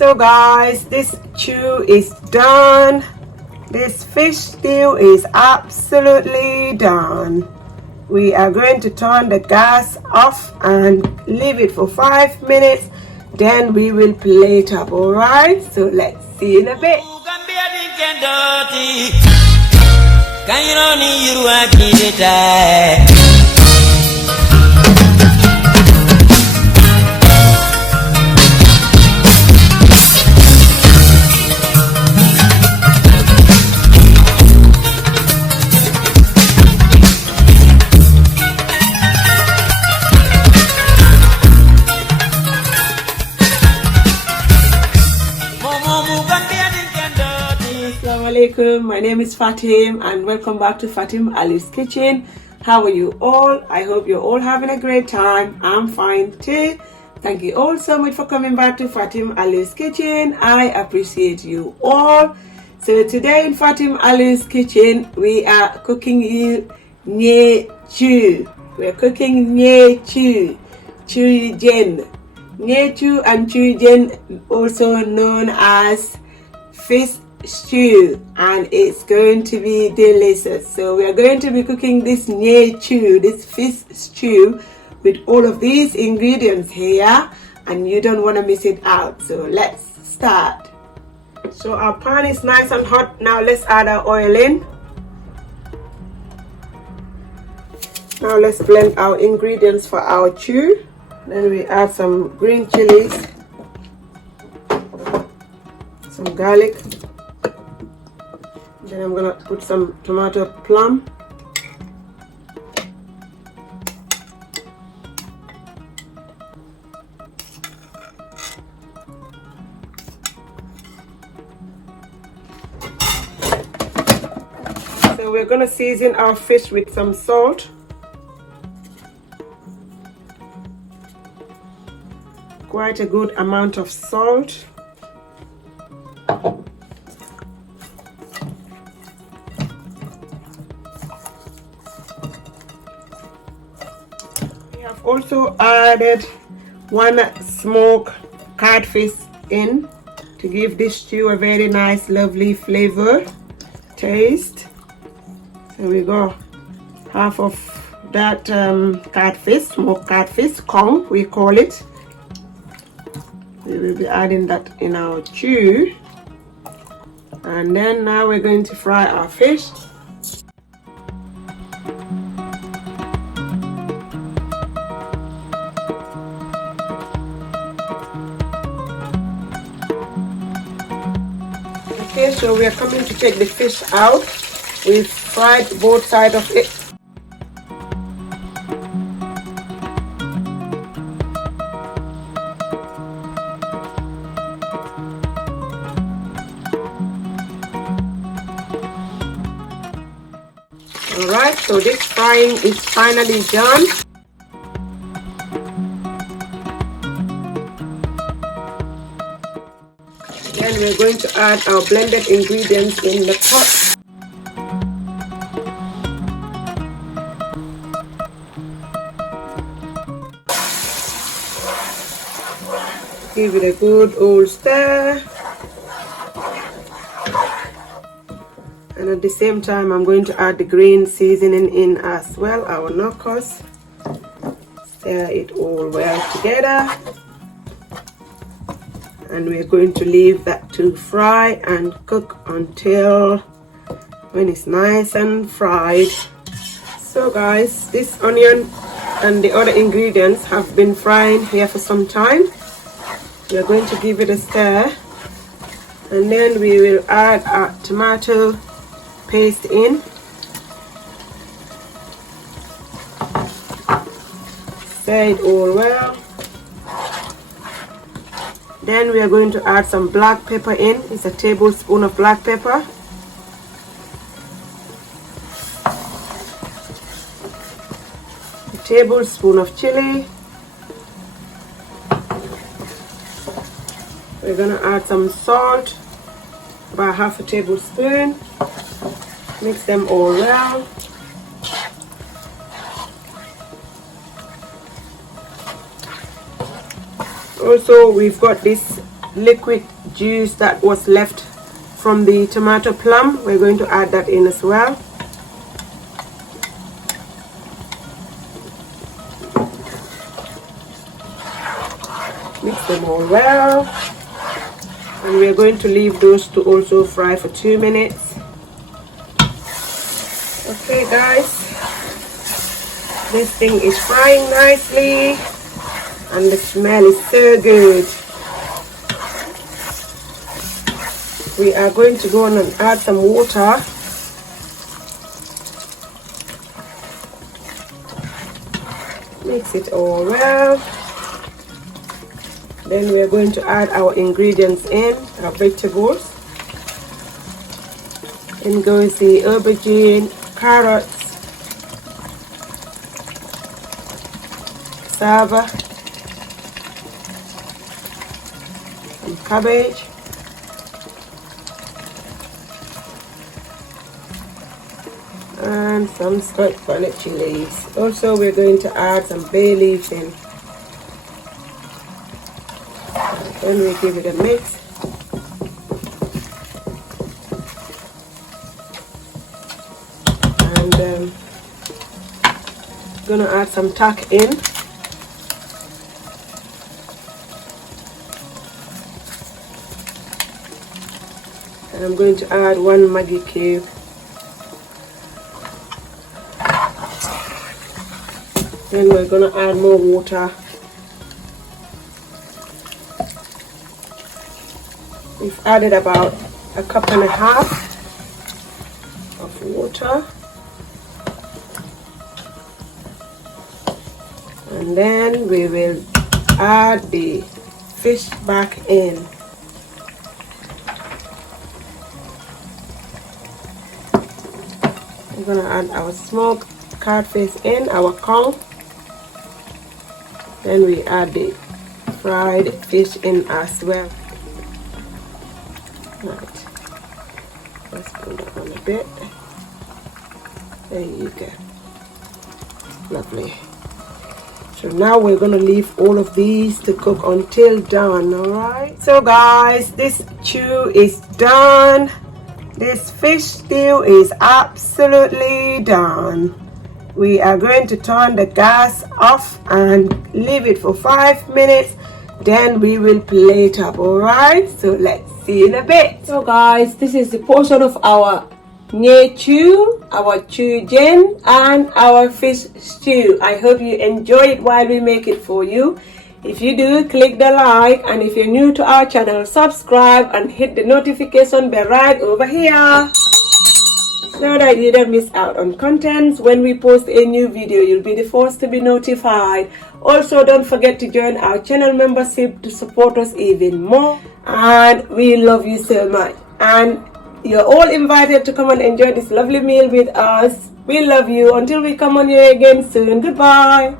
So guys, this chew is done. This fish stew is absolutely done. We are going to turn the gas off and leave it for 5 minutes. Then we will plate up, alright? So let's see in a bit. My name is Fatim and welcome back to Fatim Ali's Kitchen. How are you all? I hope you're all having a great time. I'm fine too. Thank you all so much for coming back to Fatim Ali's Kitchen. I appreciate you all. So today in Fatim Ali's Kitchen, we are cooking you Ngee Chew. We're cooking Ngee Chew, Chew Dienne. Ngee Chew and Chew Dienne, also known as fish stew, and it's going to be delicious. So we are going to be cooking this Ngee Chew, this fish stew, with all of these ingredients here, and you don't want to miss it out. So let's start. So our pan is nice and hot. Now let's add our oil in. Now let's blend our ingredients for our chew. Then we add some green chilies, some garlic. Then I'm gonna put some tomato plum. So we're gonna season our fish with some salt. Quite a good amount of salt. Also added one smoked catfish in to give this stew a very nice lovely flavor taste. So we got half of that catfish, smoked catfish, kong we call it. We will be adding that in our chew, and then now we're going to fry our fish. Okay, so we are coming to take the fish out. We've fried both sides of it. Alright, so this frying is finally done. Then we're going to add our blended ingredients in the pot. Give it a good old stir. And at the same time, I'm going to add the green seasoning in as well, our knockers. Stir it all well together. And we're going to leave that to fry and cook until when it's nice and fried. So guys, this onion and the other ingredients have been frying here for some time. We're going to give it a stir, and then we will add our tomato paste in. Stir it all well. Then we are going to add some black pepper in. It's a tablespoon of black pepper. A tablespoon of chili. We're going to add some salt, about half a tablespoon. Mix them all well. Also, we've got this liquid juice that was left from the tomato plum. We're going to add that in as well. Mix them all well, and we're going to leave those to also fry for 2 minutes. Okay guys, this thing is frying nicely and the smell is so good. We are going to go on and add some water. Mix it all well. Then we are going to add our ingredients in, our vegetables. In goes the aubergine, carrots, cassava, and cabbage. And some Scotch Bonnet chilies. Also, we're going to add some bay leaves in. Then we give it a mix. And gonna add some tack in. And I'm going to add 1 Maggi Cube. Then we're gonna add more water. We've added about 1.5 cups of water. And then we will add the fish back in. We're gonna add our smoked codfish in, our corn. Then we add the fried fish in as well. Right. Let's pull that on a bit. There you go. Lovely. So now we're going to leave all of these to cook until done, alright? So guys, this chew is done. This fish stew is absolutely done. We are going to turn the gas off and leave it for 5 minutes. Then we will plate up, alright? So let's see in a bit. So guys, this is the portion of our Ngee Chew, our Chew Dienne, and our fish stew. I hope you enjoy it while we make it for you. If you do, click the like, and if you're new to our channel, subscribe and hit the notification bell right over here, so that you don't miss out on contents. When we post a new video, you'll be the first to be notified. Also, don't forget to join our channel membership to support us even more. And we love you so much. And you're all invited to come and enjoy this lovely meal with us. We love you. Until we come on here again soon. Goodbye.